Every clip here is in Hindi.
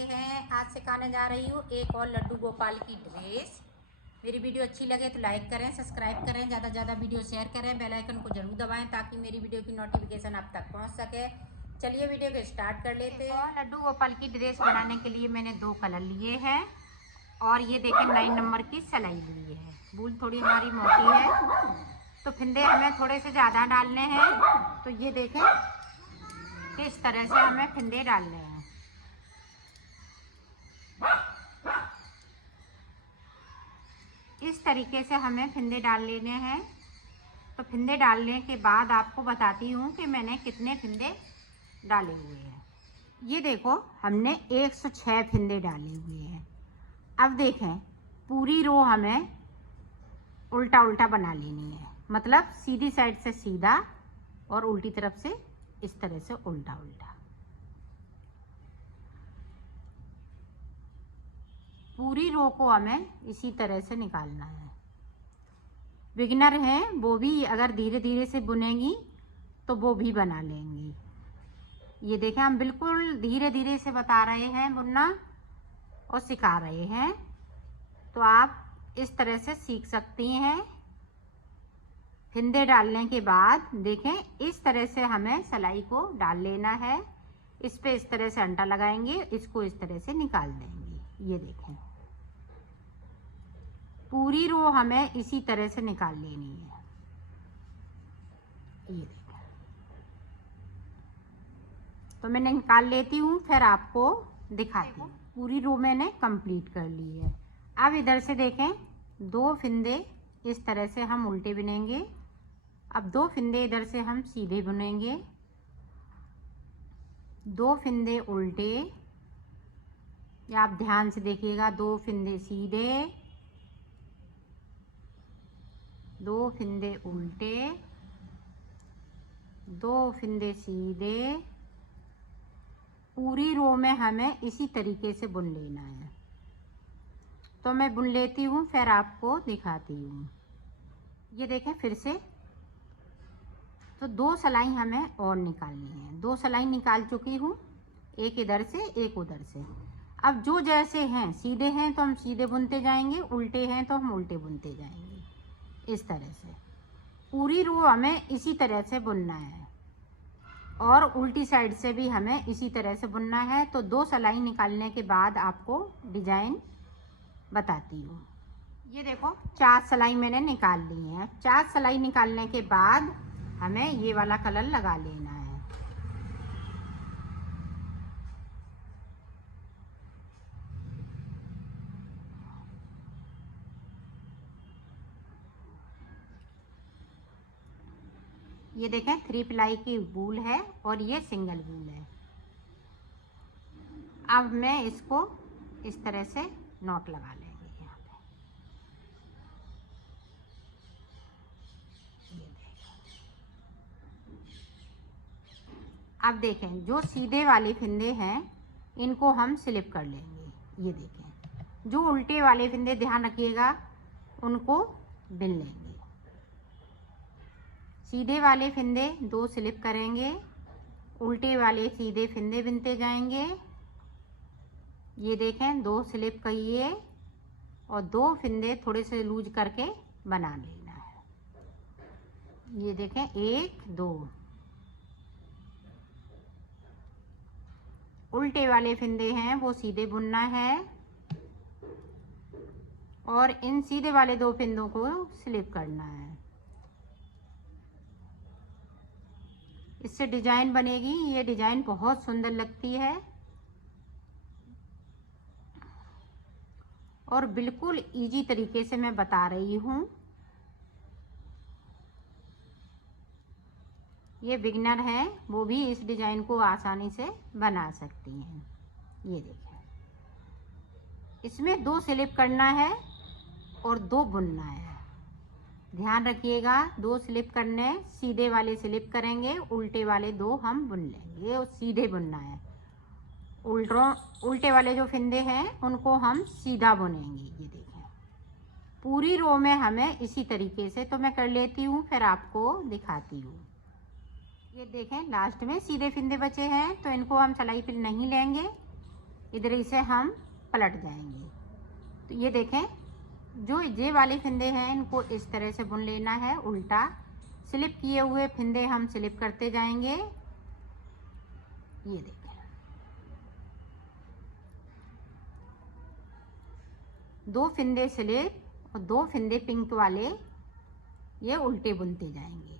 रहे हैं। आज सिखाने जा रही हूँ एक और लड्डू गोपाल की ड्रेस। मेरी वीडियो अच्छी लगे तो लाइक करें, सब्सक्राइब करें, ज़्यादा से ज़्यादा वीडियो शेयर करें, बेल आइकन को जरूर दबाएं ताकि मेरी वीडियो की नोटिफिकेशन आप तक पहुँच सके। चलिए वीडियो को स्टार्ट कर लेते हैं। लड्डू गोपाल की ड्रेस बनाने के लिए मैंने 2 कलर लिए हैं और ये देखें 9 नंबर की सिलाई ली है। बूल थोड़ी हमारी मोटी है तो फिंदे हमें थोड़े से ज़्यादा डालने हैं। तो ये देखें किस तरह से हमें फिंदे डालने हैं। इस तरीके से हमें फिंदे डाल लेने हैं। तो फिंदे डालने के बाद आपको बताती हूँ कि मैंने कितने फिंदे डाले हुए हैं। ये देखो हमने 106 फिंदे डाले हुए हैं। अब देखें पूरी रो हमें उल्टा उल्टा बना लेनी है, मतलब सीधी साइड से सीधा और उल्टी तरफ से इस तरह से उल्टा उल्टा। पूरी रो को हमें इसी तरह से निकालना है। बिगिनर हैं वो भी अगर धीरे धीरे से बुनेंगी तो वो भी बना लेंगी। ये देखें हम बिल्कुल धीरे धीरे से बता रहे हैं बुनना और सिखा रहे हैं, तो आप इस तरह से सीख सकती हैं। फिंदे डालने के बाद देखें इस तरह से हमें सिलाई को डाल लेना है। इस पे इस तरह से अंटा लगाएंगे, इसको इस तरह से निकाल देंगे। ये देखें पूरी रो हमें इसी तरह से निकाल लेनी है। ये देखें तो मैं निकाल लेती हूँ, फिर आपको दिखाती हूँ। पूरी रो मैंने कंप्लीट कर ली है। अब इधर से देखें 2 फिंदे इस तरह से हम उल्टे बुनेंगे। अब 2 फिंदे इधर से हम सीधे बुनेंगे। 2 फिंदे उल्टे, या आप ध्यान से देखिएगा, 2 फिंदे सीधे, 2 फिंदे उल्टे, 2 फिंदे सीधे। पूरी रो में हमें इसी तरीके से बुन लेना है। तो मैं बुन लेती हूँ फिर आपको दिखाती हूँ। ये देखें फिर से तो 2 सिलाई हमें और निकालनी है। 2 सिलाई निकाल चुकी हूँ, एक इधर से एक उधर से। अब जो जैसे हैं, सीधे हैं तो हम सीधे बुनते जाएंगे, उल्टे हैं तो हम उल्टे बुनते जाएंगे। इस तरह से पूरी रो हमें इसी तरह से बुनना है और उल्टी साइड से भी हमें इसी तरह से बुनना है। तो 2 सिलाई निकालने के बाद आपको डिजाइन बताती हूँ। ये देखो 4 सिलाई मैंने निकाल ली है। 4 सिलाई निकालने के बाद हमें ये वाला कलर लगा लेना है। ये देखें 3 प्लाई की वूल है और ये सिंगल वूल है। अब मैं इसको इस तरह से नॉट लगा लेंगे यहाँ पे। ये देखें। अब देखें जो सीधे वाले फिंदे हैं इनको हम स्लिप कर लेंगे। ये देखें जो उल्टे वाले फिंदे ध्यान रखिएगा उनको बिन लेंगे। सीधे वाले फिंदे 2 स्लिप करेंगे, उल्टे वाले सीधे फिंदे बिनते जाएंगे। ये देखें 2 स्लिप करिए और 2 फिंदे थोड़े से लूज करके बना लेना है। ये देखें 1 2। उल्टे वाले फिंदे हैं वो सीधे बुनना है और इन सीधे वाले 2 फिंदों को स्लिप करना है। इससे डिजाइन बनेगी। ये डिजाइन बहुत सुंदर लगती है और बिल्कुल इजी तरीके से मैं बता रही हूँ। ये बिगिनर हैं वो भी इस डिजाइन को आसानी से बना सकती हैं। ये देखें इसमें 2 स्लिप करना है और 2 बुनना है। ध्यान रखिएगा 2 स्लिप करने, सीधे वाले स्लिप करेंगे, उल्टे वाले 2 हम बुन लेंगे और सीधे बुनना है। उल्टे वाले जो फिंदे हैं उनको हम सीधा बुनेंगे। ये देखें पूरी रो में हमें इसी तरीके से, तो मैं कर लेती हूँ फिर आपको दिखाती हूँ। ये देखें लास्ट में सीधे फिंदे बचे हैं तो इनको हम सिलाई फिर नहीं लेंगे, इधर इसे हम पलट जाएंगे। तो ये देखें, जो ये वाले फंदे हैं इनको इस तरह से बुन लेना है उल्टा। स्लिप किए हुए फंदे हम स्लिप करते जाएंगे। ये देखें, दो फंदे स्लिप और दो फंदे पिंक वाले ये उल्टे बुनते जाएंगे।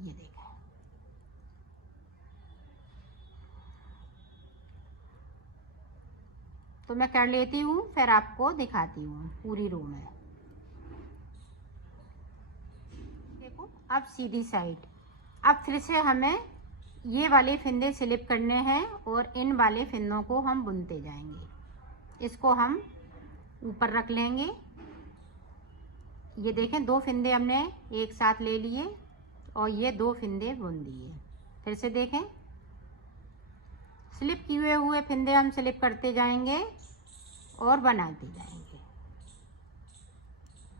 ये देखें, तो मैं कर लेती हूँ फिर आपको दिखाती हूँ पूरी रो में। देखो अब सीधी साइड, अब फिर से हमें ये वाले फंदे स्लिप करने हैं और इन वाले फंदों को हम बुनते जाएंगे। इसको हम ऊपर रख लेंगे। ये देखें, दो फंदे हमने एक साथ ले लिए और ये दो फंदे बुन दिए। फिर से देखें, स्लिप किए हुए फंदे हम स्लिप करते जाएंगे और बनाते जाएंगे।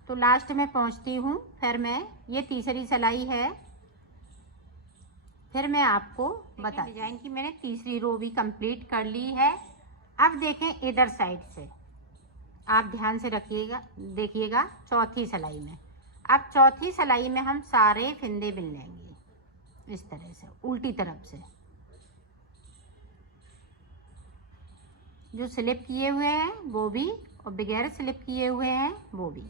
तो लास्ट में पहुंचती हूँ, फिर मैं ये तीसरी सिलाई है, फिर मैं आपको बता। डिजाइन की मैंने तीसरी रो भी कंप्लीट कर ली है। अब देखें इधर साइड से, आप ध्यान से रखिएगा, देखिएगा चौथी सिलाई में। अब चौथी सिलाई में हम सारे फंदे बुन लेंगे इस तरह से उल्टी तरफ से। जो स्लिप किए हुए हैं वो भी और बगैर स्लिप किए हुए हैं वो भी।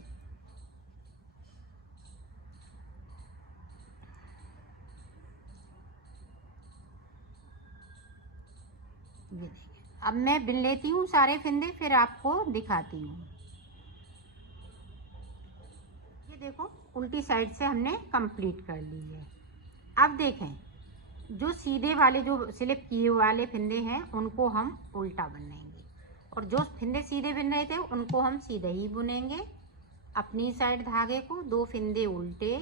ये देखिए, अब मैं बुन लेती हूँ सारे फंदे, फिर आपको दिखाती हूँ। ये देखो, उल्टी साइड से हमने कंप्लीट कर ली है। अब देखें, जो सीधे वाले जो स्लिप किए वाले फंदे हैं उनको हम उल्टा बुनेंगे और जो फंदे सीधे बुन रहे थे उनको हम सीधे ही बुनेंगे। अपनी साइड धागे को दो फंदे उल्टे,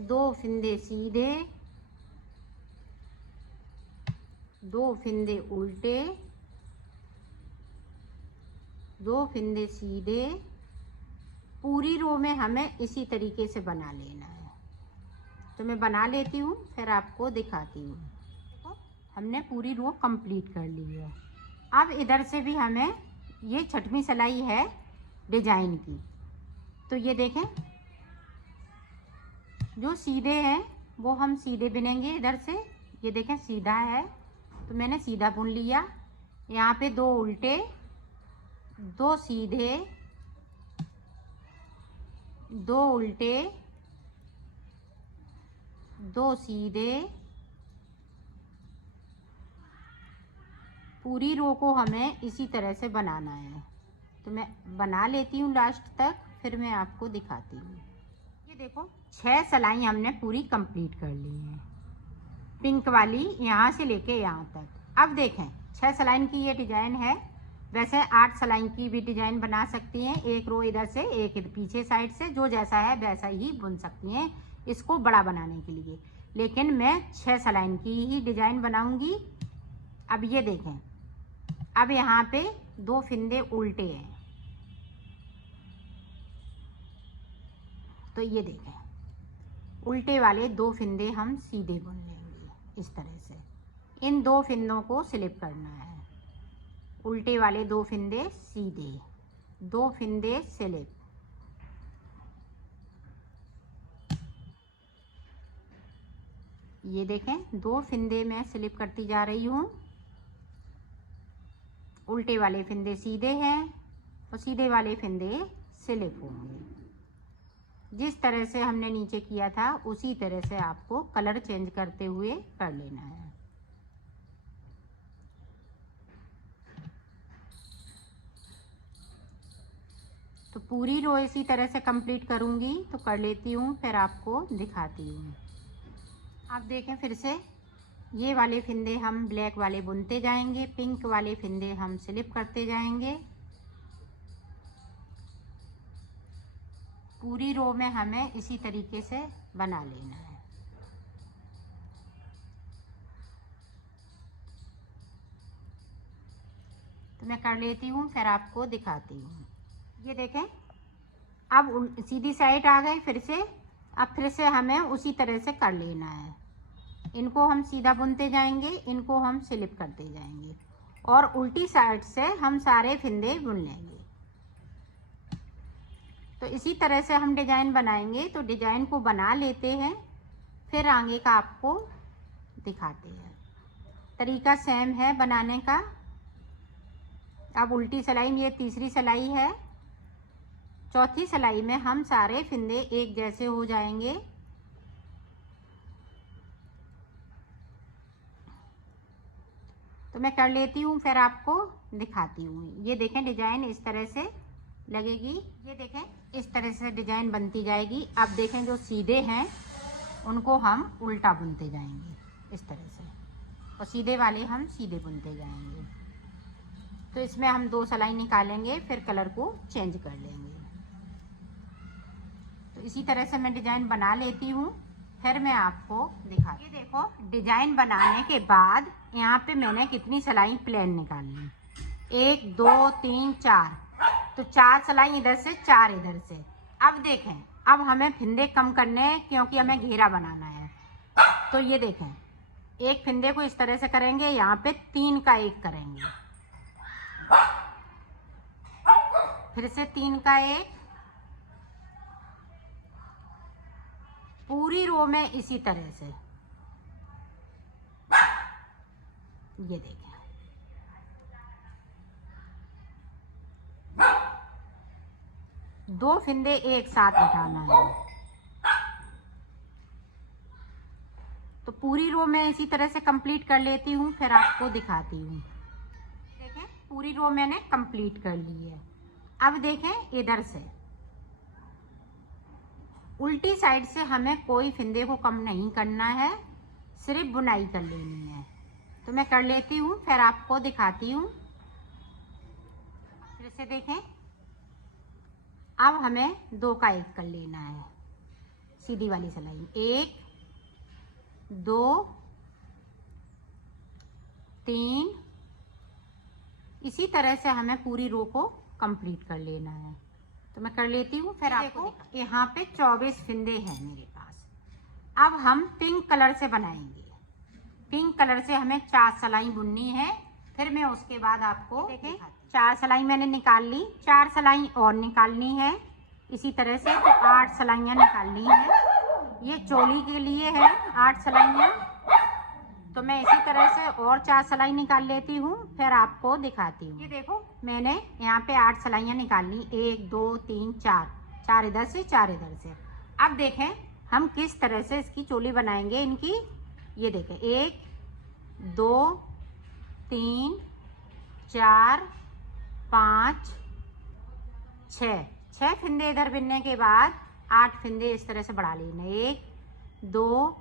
दो फंदे सीधे, दो फंदे उल्टे, दो फंदे सीधे। पूरी रो में हमें इसी तरीके से बना लेना है। तो मैं बना लेती हूँ फिर आपको दिखाती हूँ। तो हमने पूरी रो कंप्लीट कर ली है। अब इधर से भी हमें, ये छठवीं सिलाई है डिजाइन की। तो ये देखें, जो सीधे हैं वो हम सीधे बुनेंगे इधर से। ये देखें सीधा है तो मैंने सीधा बुन लिया। यहाँ पे दो उल्टे, दो सीधे, दो उल्टे, दो सीधे। पूरी रो को हमें इसी तरह से बनाना है। तो मैं बना लेती हूँ लास्ट तक, फिर मैं आपको दिखाती हूँ। ये देखो, 6 सिलाई हमने पूरी कंप्लीट कर ली है, पिंक वाली यहाँ से लेके यहाँ तक। अब देखें, 6 सिलाई की ये डिजाइन है। वैसे 8 सिलाई की भी डिजाइन बना सकती हैं। एक रो इधर से, एक इधर पीछे साइड से, जो जैसा है वैसा ही बुन सकती हैं इसको बड़ा बनाने के लिए। लेकिन मैं 6 सिलाई की ही डिजाइन बनाऊंगी। अब ये देखें, अब यहाँ पे दो फंदे उल्टे हैं। तो ये देखें, उल्टे वाले दो फंदे हम सीधे बुन लेंगे इस तरह से। इन दो फंदों को स्लिप करना है। उल्टे वाले दो फंदे सीधे, दो फंदे स्लिप। ये देखें, दो फंदे मैं स्लिप करती जा रही हूँ। उल्टे वाले फंदे सीधे हैं और सीधे वाले फंदे स्लिप होंगे। जिस तरह से हमने नीचे किया था उसी तरह से आपको कलर चेंज करते हुए कर लेना है। तो पूरी रो इसी तरह से कंप्लीट करूँगी। तो कर लेती हूँ फिर आपको दिखाती हूँ। आप देखें, फिर से ये वाले फंदे हम ब्लैक वाले बुनते जाएंगे, पिंक वाले फंदे हम स्लिप करते जाएंगे। पूरी रो में हमें इसी तरीके से बना लेना है। तो मैं कर लेती हूँ फिर आपको दिखाती हूँ। ये देखें, अब सीधी साइड आ गई फिर से। अब फिर से हमें उसी तरह से कर लेना है। इनको हम सीधा बुनते जाएंगे, इनको हम स्लिप करते जाएंगे और उल्टी साइड से हम सारे फंदे बुन लेंगे। तो इसी तरह से हम डिजाइन बनाएंगे। तो डिजाइन को बना लेते हैं, फिर आगे का आपको दिखाते हैं। तरीका सेम है बनाने का। अब उल्टी सिलाई में ये तीसरी सिलाई है, चौथी सिलाई में हम सारे फंदे एक जैसे हो जाएंगे। तो मैं कर लेती हूँ, फिर आपको दिखाती हूँ। ये देखें डिजाइन इस तरह से लगेगी। ये देखें इस तरह से डिजाइन बनती जाएगी। अब देखें जो सीधे हैं उनको हम उल्टा बुनते जाएंगे इस तरह से, और सीधे वाले हम सीधे बुनते जाएंगे। तो इसमें हम 2 सिलाई निकालेंगे, फिर कलर को चेंज कर लेंगे। तो इसी तरह से मैं डिजाइन बना लेती हूँ, फिर मैं आपको दिखाती हूँ। ये देखो डिजाइन बनाने के बाद यहाँ पे मैंने कितनी सिलाई प्लेन निकाली, 1 2 3 4। तो 4 सिलाई इधर से, 4 इधर से। अब देखें, अब हमें फंदे कम करने हैं क्योंकि हमें घेरा बनाना है। तो ये देखें, एक फंदे को इस तरह से करेंगे, यहाँ पे 3 का 1 करेंगे, फिर से 3 का 1, पूरी रो में इसी तरह से। ये देखें, दो फंदे एक साथ उठाना है। तो पूरी रो में इसी तरह से कंप्लीट कर लेती हूँ, फिर आपको दिखाती हूँ। देखें पूरी रो मैंने कंप्लीट कर ली है। अब देखें इधर से उल्टी साइड से हमें कोई फंदे को कम नहीं करना है, सिर्फ बुनाई कर लेनी है। तो मैं कर लेती हूँ, फिर आपको दिखाती हूँ। फिर से देखें, अब हमें 2 का 1 कर लेना है सीधी वाली सिलाई, 1 2 3। इसी तरह से हमें पूरी रो को कंप्लीट कर लेना है। तो मैं कर लेती हूँ, फिर आपको। यहाँ पे 24 फंदे हैं मेरे पास। अब हम पिंक कलर से बनाएंगे। पिंक कलर से हमें 4 सिलाई बुननी है, फिर मैं उसके बाद आपको देखें। 4 सिलाई मैंने निकाल ली, 4 सिलाई और निकालनी है इसी तरह से। तो 8 सिलाइयाँ निकालनी है। ये चोली के लिए है 8 सिलाइयाँ। तो मैं इसी तरह से और 4 सिलाई निकाल लेती हूँ, फिर आपको दिखाती हूँ। ये देखो मैंने यहाँ पे 8 सिलाइयाँ निकाल ली, 1 2 3 4, 4 इधर से 4 इधर से। अब देखें हम किस तरह से इसकी चोली बनाएंगे इनकी। ये देखें 1 2 3 4 5 6 फंदे इधर बिनने के बाद 8 फंदे इस तरह से बढ़ा लेना। 1 2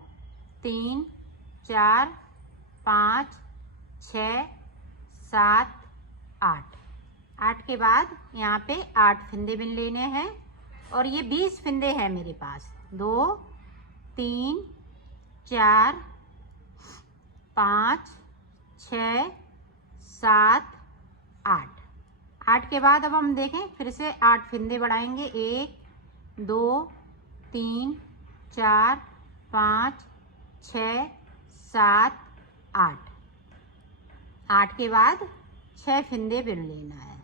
3 4 5 6 7 8। 8 के बाद यहाँ पे 8 फंदे बिन लेने हैं, और ये 20 फंदे हैं मेरे पास। 2 3 4 5 6 7 8। 8 के बाद अब हम देखें फिर से 8 फंदे बढ़ाएंगे। 1 2 3 4 5 6 7 8। 8 के बाद 6 फंदे बिन लेना है।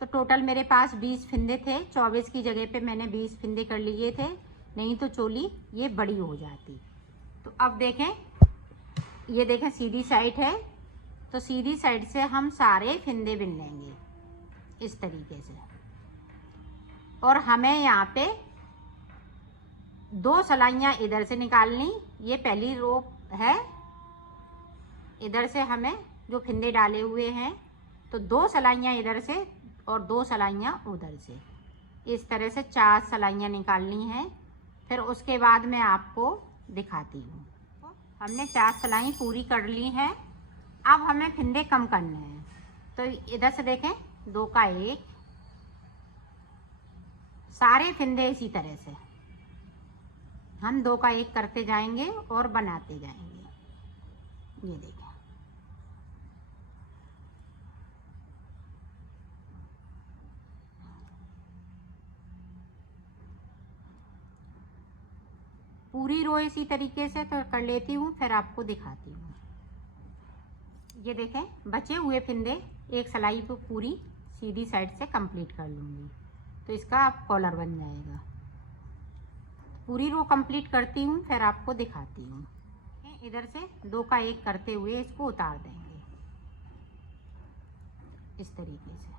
तो टोटल मेरे पास 20 फंदे थे, 24 की जगह पे मैंने 20 फंदे कर लिए थे, नहीं तो चोली ये बड़ी हो जाती। तो अब देखें, ये देखें सीधी साइड है, तो सीधी साइड से हम सारे फंदे बिन लेंगे इस तरीके से। और हमें यहाँ पे 2 सिलाइयाँ इधर से निकालनी। ये पहली रो है, इधर से हमें जो फंदे डाले हुए हैं, तो 2 सिलाइयाँ इधर से और 2 सिलाइयाँ उधर से। इस तरह से 4 सिलाइयाँ निकालनी है, फिर उसके बाद मैं आपको दिखाती हूँ। हमने 4 सिलाई पूरी कर ली हैं। अब हमें फंदे कम करने हैं। तो इधर से देखें 2 का 1, सारे फंदे इसी तरह से हम 2 का 1 करते जाएंगे और बनाते जाएंगे। ये देखें, पूरी रो इसी तरीके से तो कर लेती हूँ, फिर आपको दिखाती हूँ। ये देखें बचे हुए फिंदे एक सिलाई पे पूरी सीधी साइड से कंप्लीट कर लूँगी, तो इसका आप कॉलर बन जाएगा। पूरी रो कंप्लीट करती हूँ, फिर आपको दिखाती हूँ। इधर से 2 का 1 करते हुए इसको उतार देंगे इस तरीके से।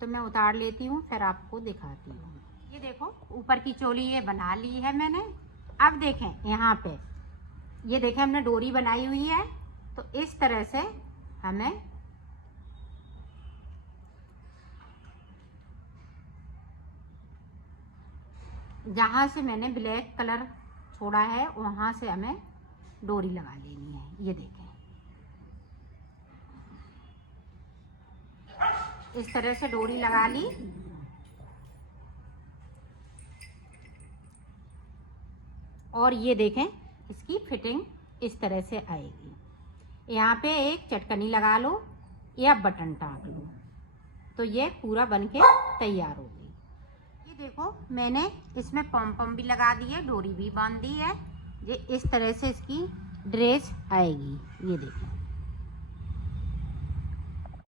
तो मैं उतार लेती हूँ, फिर आपको दिखाती हूँ। ये देखो ऊपर की चोली ये बना ली है मैंने। अब देखें यहाँ पे, ये देखें हमने डोरी बनाई हुई है, तो इस तरह से हमें जहाँ से मैंने ब्लैक कलर छोड़ा है वहाँ से हमें डोरी लगा लेनी है। ये देखें इस तरह से डोरी लगा ली। और ये देखें इसकी फिटिंग इस तरह से आएगी। यहाँ पे एक चटकनी लगा लो या बटन टांग लो, तो ये पूरा बनके तैयार हो गई। ये देखो मैंने इसमें पॉम पॉम भी लगा दी है, डोरी भी बांध दी है। ये इस तरह से इसकी ड्रेस आएगी। ये देखो